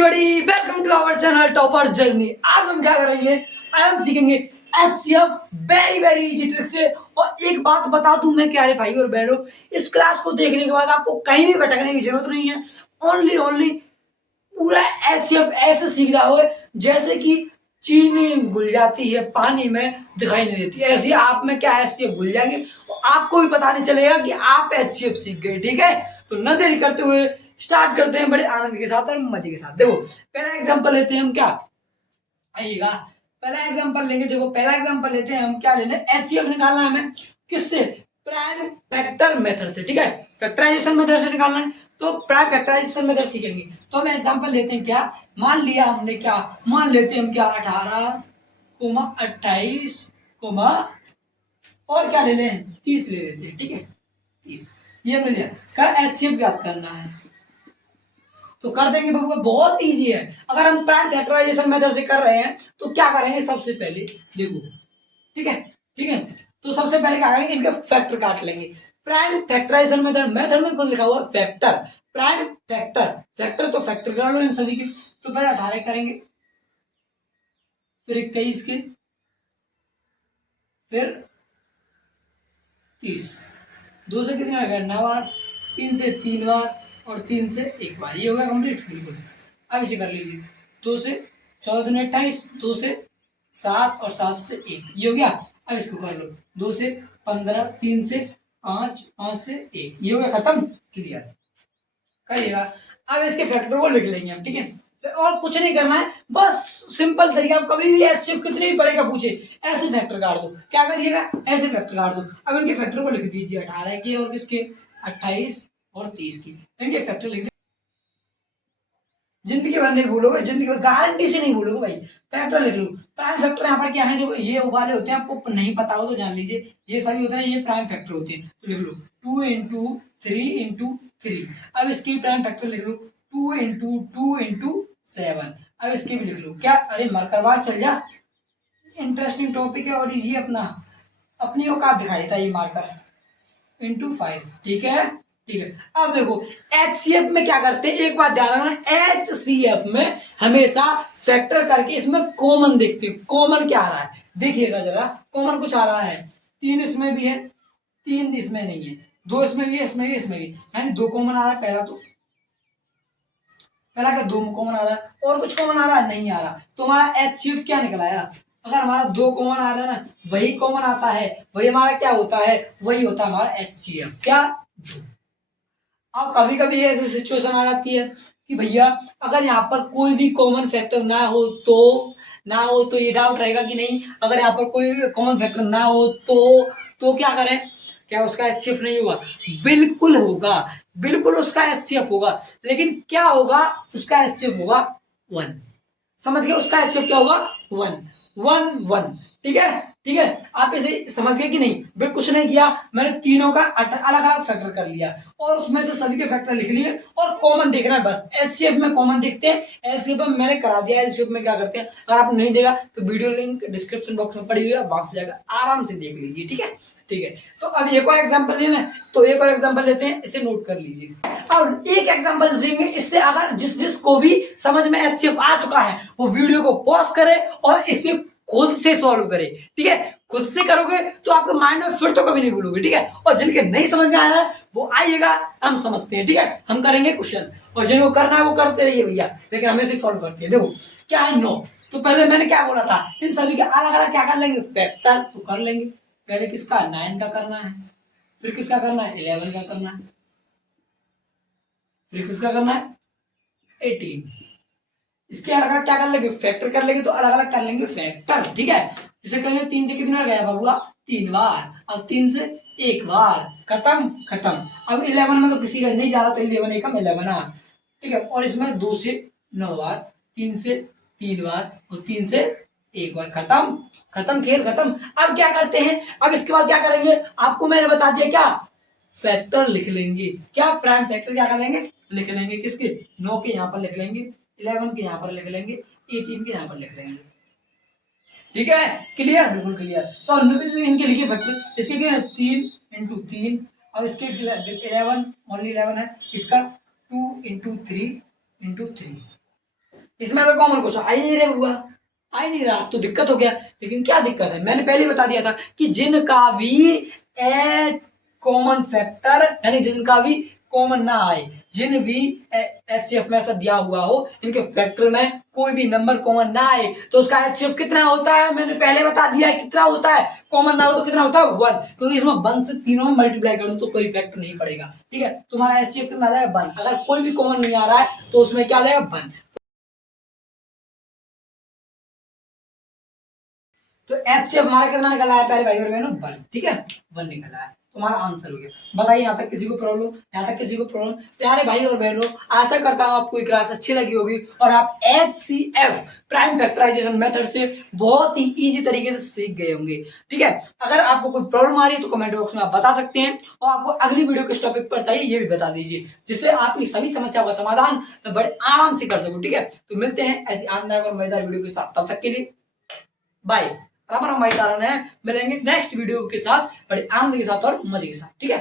Everybody welcome to our channel topper journey. आज हम क्या करेंगे, आज हम सीखेंगे एचसीएफ वेरी इजी ट्रिक से। और एक बात बता दूं मैं प्यारे भाई और बहनों, इस क्लास को देखने के बाद आपको कहीं भी भटकने की जरूरत नहीं है। ओनली पूरा एचसीएफ ऐसे सीख जाओगे जैसे कि चीनी घुल जाती है पानी में दिखाई नहीं देती, ऐसे आप में क्या एचसीएफ घुल जाएंगे, आपको भी पता नहीं चलेगा कि आप एचसीएफ सीख गए। ठीक है, तो न देरी करते हुए स्टार्ट करते हैं बड़े आनंद के साथ और मजे के साथ। देखो पहला एग्जांपल लेते हैं हम, क्या आइएगा पहला एग्जांपल लेंगे। देखो पहला एग्जांपल लेते हैं हम, क्या ले लें, एचसीएफ निकालना है हमें किससे, प्राइम फैक्टर मेथड से। ठीक है, फैक्टराइजेशन मेथड से निकालना है, तो प्राइम फैक्टराइजेशन मेथड सीखेंगे। तो हम एग्जांपल लेते हैं, क्या मान लिया हमने, क्या मान लेते हैं हम, क्या 18, 28, और क्या ले लें 30 ले लेते हैं। ठीक है 30 ये हमने लिया। कर एचसीएफ ज्ञात करना है तो कर देंगे बबुआ, बहुत इजी है। अगर हम प्राइम फैक्टराइजेशन मेथड से कर रहे हैं तो क्या करेंगे, सबसे पहले देखो, ठीक है, तो सबसे पहले क्या करेंगे, इनके फैक्टर काट लेंगे। प्राइम फैक्टराइजेशन मेथड में खुद लिखा हुआ फैक्टर, प्राइम फैक्टर तो फैक्टर कर लो इन सभी के। तो पहले 18 करेंगे, फिर 21 के, फिर 30, 2 से कितने आ गए 9 बार, 3 से 3 बार और 3 से 1 बार। ये हो गया कंप्लीट। बिल्कुल अब इसे कर लीजिए, 2 से 14 दूनी 28, 2 से 7 और 7 से 1, ये हो गया। अब इसको कर लो, 2 से 15, 3 से 5, 5 से 1, ये हो गया, खत्म, क्लियर करिएगा। अब इसके फैक्टर को लिख लेंगे हम। ठीक है, और कुछ नहीं करना है, बस सिंपल तरीका। आप कभी भी एचसीएफ कितनी भी पड़ेगा पूछे, ऐसे फैक्टर काट दो, क्या करिएगा, ऐसे फैक्टर काट दो। अब इनके फैक्टर को लिख दीजिए, 18 के और किसके, 28 और 30 की, इनके फैक्टर लिख दीजिए। जिंदगी भर नहीं भूलोगे, जिंदगी भर गारंटी से नहीं भूलोगे भाई, फैक्टर लिख लो। प्राइम फैक्टर यहाँ पर क्या है, देखो ये वाले होते हैं, आपको नहीं पता हो तो जान लीजिए, ये सभी होते हैं, ये प्राइम फैक्टर होते हैं। तो लिख लो 2 इंटू 3 इंटू 3। अब इसकी प्राइम फैक्टर लिख लो 2 इंटू 2 इंटू 7। अब इसकी भी लिख लो, क्या, अरे मरकर बात चल जा, इंटरेस्टिंग टॉपिक है और ये अपनी औकात दिखाई देता है, ये मार्कर इंटू 5। ठीक है, अब देखो एचसीएफ में क्या करते हैं, एक बात ध्यान रखना, एचसीएफ में हमेशा फैक्टर करके इसमें कॉमन देखते हैं। कॉमन क्या आ रहा है देखिएगा जरा, कॉमन कुछ आ रहा है, 3 इसमें भी है, 3 इसमें नहीं है, 2 इसमें भी है, इसमें भी, इसमें भी, यानी 2 कॉमन आ रहा है। पहला क्या 2 कॉमन आ रहा है, और कुछ कॉमन आ रहा है, नहीं आ रहा। तो हमारा एचसीएफ क्या निकला यार, अगर हमारा 2 कॉमन आ रहा है ना, वही कॉमन आता है, वही हमारा क्या होता है, वही होता है हमारा एचसीएफ, क्या। अब कभी कभी ऐसी सिचुएशन आ जाती है कि भैया अगर यहाँ पर कोई भी कॉमन फैक्टर ना हो तो ये डाउट रहेगा कि नहीं, अगर यहाँ पर कोई कॉमन फैक्टर ना हो तो क्या करें, क्या उसका एचसीएफ नहीं होगा, बिल्कुल होगा, बिल्कुल उसका एचसीएफ होगा। लेकिन क्या होगा, उसका एचसीएफ होगा 1। समझ गए, उसका एचसीएफ क्या होगा, 1 1 1। ठीक है, आप इसे समझ गए कि नहीं। बिल्कुल कुछ नहीं किया, मैंने तीनों का अलग अलग फैक्टर कर लिया और उसमें से सभी के फैक्टर लिख लिए और कॉमन देखना है बस। एचसीएफ में कॉमन देखते हैं, एलसीएफ में मैंने करा दिया। एलसीएफ में क्या करते हैं, अगर आप नहीं देगा तो वीडियो लिंक डिस्क्रिप्शन बॉक्स में पड़ी हुई है, वहां से जाकर आराम से देख लीजिए। ठीक है, तो अब एक और एग्जाम्पल लेना है, तो एक और एग्जाम्पल लेते हैं, इसे नोट कर लीजिए। अब एक एग्जाम्पल देंगे, इससे अगर जिसको भी समझ में एचसीएफ आ चुका है वो वीडियो को पॉज करे और इसे खुद से सॉल्व करे। ठीक है, खुद से करोगे तो आपके माइंड में फिर तो कभी नहीं भूलोगे। ठीक है, और जिनके नहीं समझ में आया है वो आइएगा, हम समझते हैं। ठीक है, हम करेंगे क्वेश्चन, और जिनको करना है वो करते रहिए भैया, लेकिन हमें से सॉल्व करते हैं। देखो क्या है 9, तो पहले मैंने क्या बोला था, इन सभी के अलग अलग क्या कर लेंगे, फैक्टर तो कर लेंगे। पहले किसका 9 का करना है, फिर किसका करना है 11 का करना है, फिर किसका करना है 18। इसके अलग अलग क्या कर लेंगे, फैक्टर कर लेंगे, तो अलग अलग कर लेंगे फैक्टर। ठीक है, इसे करेंगे 3 से कितना गया बबुआ, 3 बार, अब 3 से 1 बार, खत्म। अब 11 में तो किसी का नहीं जा रहा, तो 11 एकम 11। ठीक है, और इसमें 2 से 9 बार, 3 से 3 बार और 3 से 1 बार, खत्म, खेल खत्म। अब क्या करते हैं, अब इसके बाद क्या करेंगे, आपको मैंने बता दिया, क्या फैक्टर लिख लेंगे, क्या प्राइम फैक्टर क्या कर लेंगे, लिख लेंगे, किसके 9 के यहाँ पर लिख लेंगे, 11 के यहाँ पर लिख लेंगे, 18 के यहाँ पर लिख लेंगे। ठीक है, क्लियर, बिल्कुल क्लियर। तो इनके लिखिए फैक्टर, इसके क्या है 3 इंटू 3, और इसके 11 ओनली 11 है, इसका 2 इंटू 3 इंटू 3। इसमें तो कॉमन क्वेश्चन आ ही नहीं रहा हुआ, आ ही नहीं रहा, तो दिक्कत हो गया। लेकिन क्या दिक्कत है, मैंने पहले ही बता दिया था कि जिनका भी कॉमन फैक्टर यानी जिनका भी कॉमन ना आए, जिन भी एचसीएफ में ऐसा दिया हुआ हो इनके फैक्टर में कोई भी नंबर कॉमन ना आए तो उसका एचसीएफ कितना होता है, मैंने पहले बता दिया है कितना होता है, कॉमन ना हो तो कितना होता है 1, क्योंकि इसमें 1 से तीनों में मल्टीप्लाई करूं तो कोई फैक्टर नहीं पड़ेगा। ठीक है, तुम्हारा एचसीएफ कितना आ जाएगा 1, अगर कोई भी कॉमन नहीं आ रहा है तो उसमें क्या आ जाएगा 1। तो एचसीएफ हमारा कितना निकला है प्यारे भाई और बहनों 1, ठीक है 1 निकला है, तुम्हारा आंसर हो गया। बताइए यहाँ तक किसी को प्रॉब्लम, यहाँ तक किसी को प्रॉब्लम? प्यारे भाई और बहनों आशा करता हूँ आपको ये क्लास अच्छी लगी होगी और आप एचसीएफ प्राइम फैक्टराइजेशन मेथड से बहुत ही इजी तरीके से सीख गए होंगे। ठीक है, अगर आपको कोई प्रॉब्लम आ रही है तो कमेंट बॉक्स में आप बता सकते हैं, और आपको अगली वीडियो किस टॉपिक पर चाहिए ये भी बता दीजिए, जिससे आपकी सभी समस्याओं का समाधान मैं बड़े आराम से कर सकूं। ठीक है, तो मिलते हैं ऐसी आनंददायक और मजेदार वीडियो के साथ, तब तक के लिए बाय। हमारा भाई तारण है, मिलेंगे नेक्स्ट वीडियो के साथ बड़े आनंद के साथ और मजे के साथ। ठीक है।